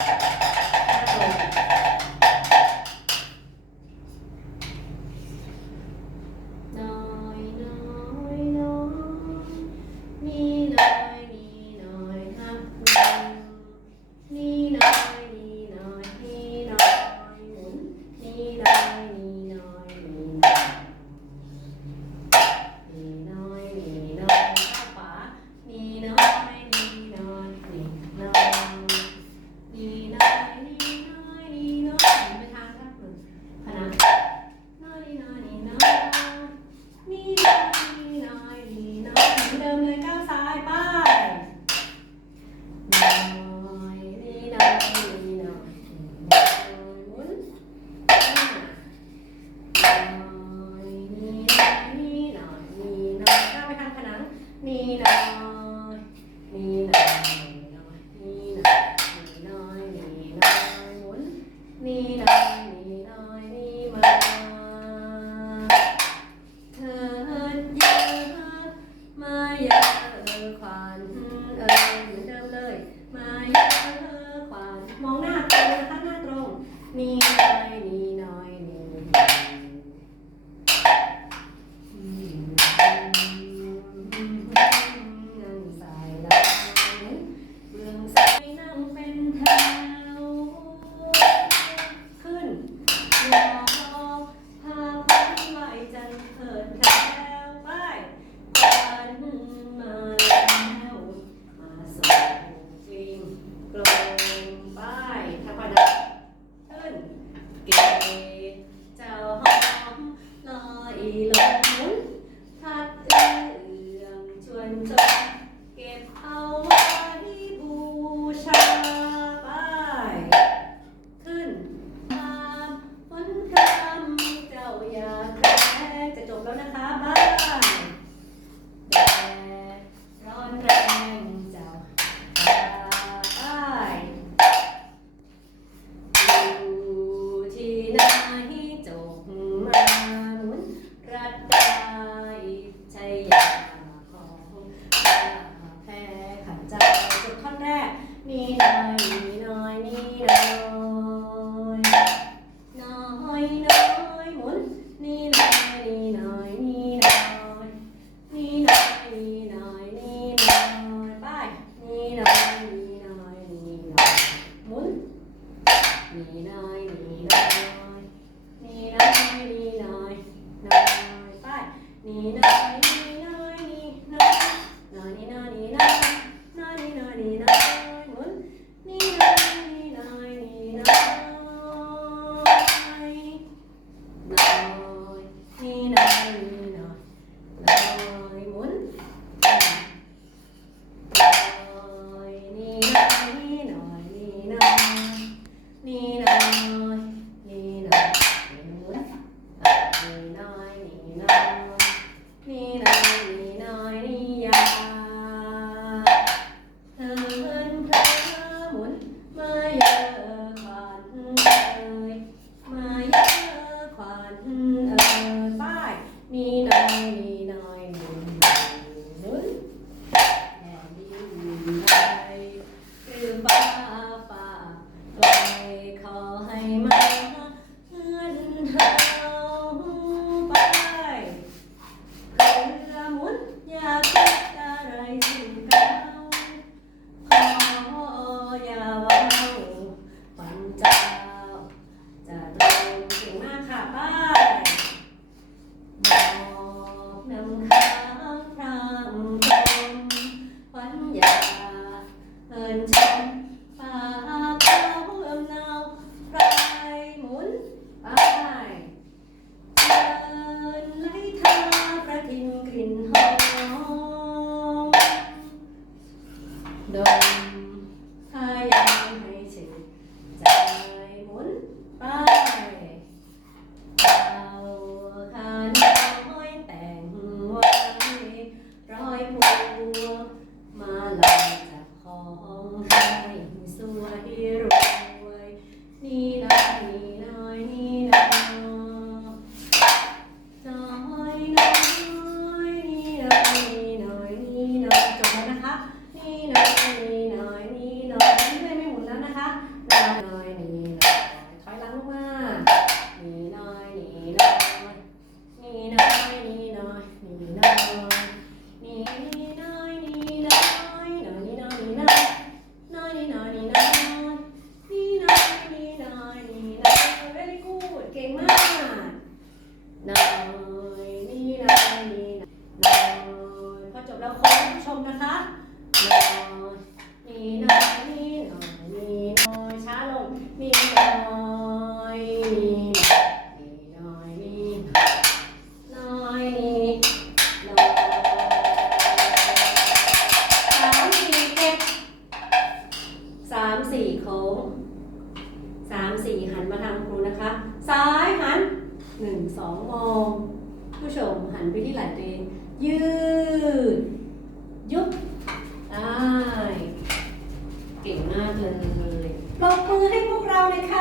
น้ หันมาทางครูนะคะ ซ้ายหันหนึ่งสองมอง ผู้ชมหันไปที่ไหล่ตัวเอง ยืด ยุบได้เก่งมากเลยปรบมือให้พวกเราเลยค่ะ